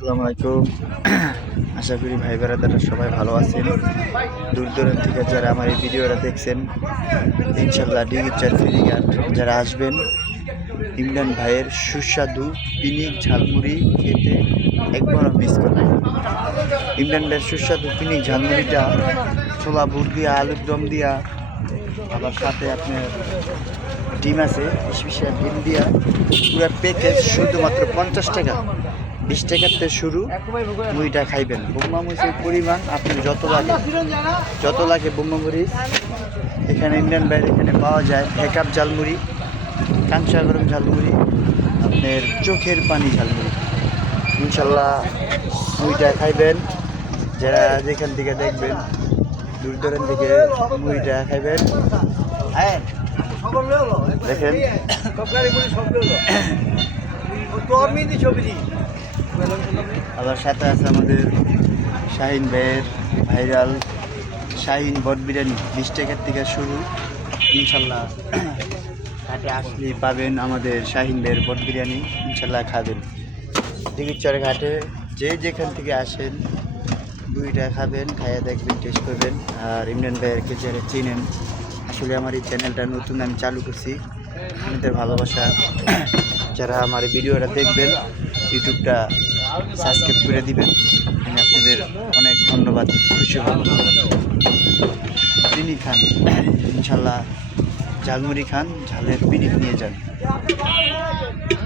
আসসালামু আলাইকুম। আশা করি ভাই বেড়াদাররা সবাই ভালো আছেন। দূর দূরান্ত থেকে যারা আমার এই ভিডিওটা দেখছেন, ইনশাল্লাহ ডিগিরচর ফেরিঘাট যারা আসবেন, ইমরান ভাইয়ের সুস্বাদু পিনিক ঝালমুড়ি খেতে একবারও মিস করবেন। ইমরান ভাইয়ের সুস্বাদু পিনিক ঝালমুড়িটা ছোলা বুট দিয়া, আলুর দম দিয়া, আবার সাথে আপনার ডিম আছে, স্পেশাল ডিম দিয়া পুরো প্যাকেজ শুধুমাত্র 50 টাকা। 20 টাকার থেকে শুরু। মুড়িটা খাইবেন, বোম্মা মরিচের পরিমাণ আপনি যত লাগে বোম্মা মরিচ এখানে ইন্ডিয়ান বাইরে এখানে পাওয়া যায়। ভেকাপ ঝালমুড়ি, কাঁচা গরম ঝালমুড়ি, আপনার চোখের পানি ঝালমুড়ি। ইনশাল্লাহ মুড়িটা খাইবেন, যারা যেখান থেকে দেখবেন দূর দূরান্ত থেকে মুড়িটা খাইবেন। দেখেন আবার সাথে আছে আমাদের শাহিন ভাইয়ের ভাইরাল শাহিন বট বিরিয়ানি। 20 টাকার থেকে শুরু। ইনশাল্লাহ ঘাটে আসলেই পাবেন আমাদের শাহিন ভাইয়ের বট বিরিয়ানি। ইনশাল্লাহ খাবেন। ডিগিরচর ঘাটে যে যেখান থেকে আসেন দুইটা খাবেন, খাইয়া দেখবেন, টেস্ট করবেন। আর ইমরান ভাইয়েরকে যারা চিনেন, আসলে আমার এই চ্যানেলটা নতুন আমি চালু করছি, আপনাদের ভালোবাসা যারা আমার এই ভিডিওটা দেখবেন ইউটিউবটা সাবস্ক্রাইব করে দিবেন, আমি আপনাদের অনেক ধন্যবাদ, খুশি হব। পিনিক খান, ইনশাল্লাহ ঝালমুড়ি খান, ঝালের পিনিক নিয়ে যান।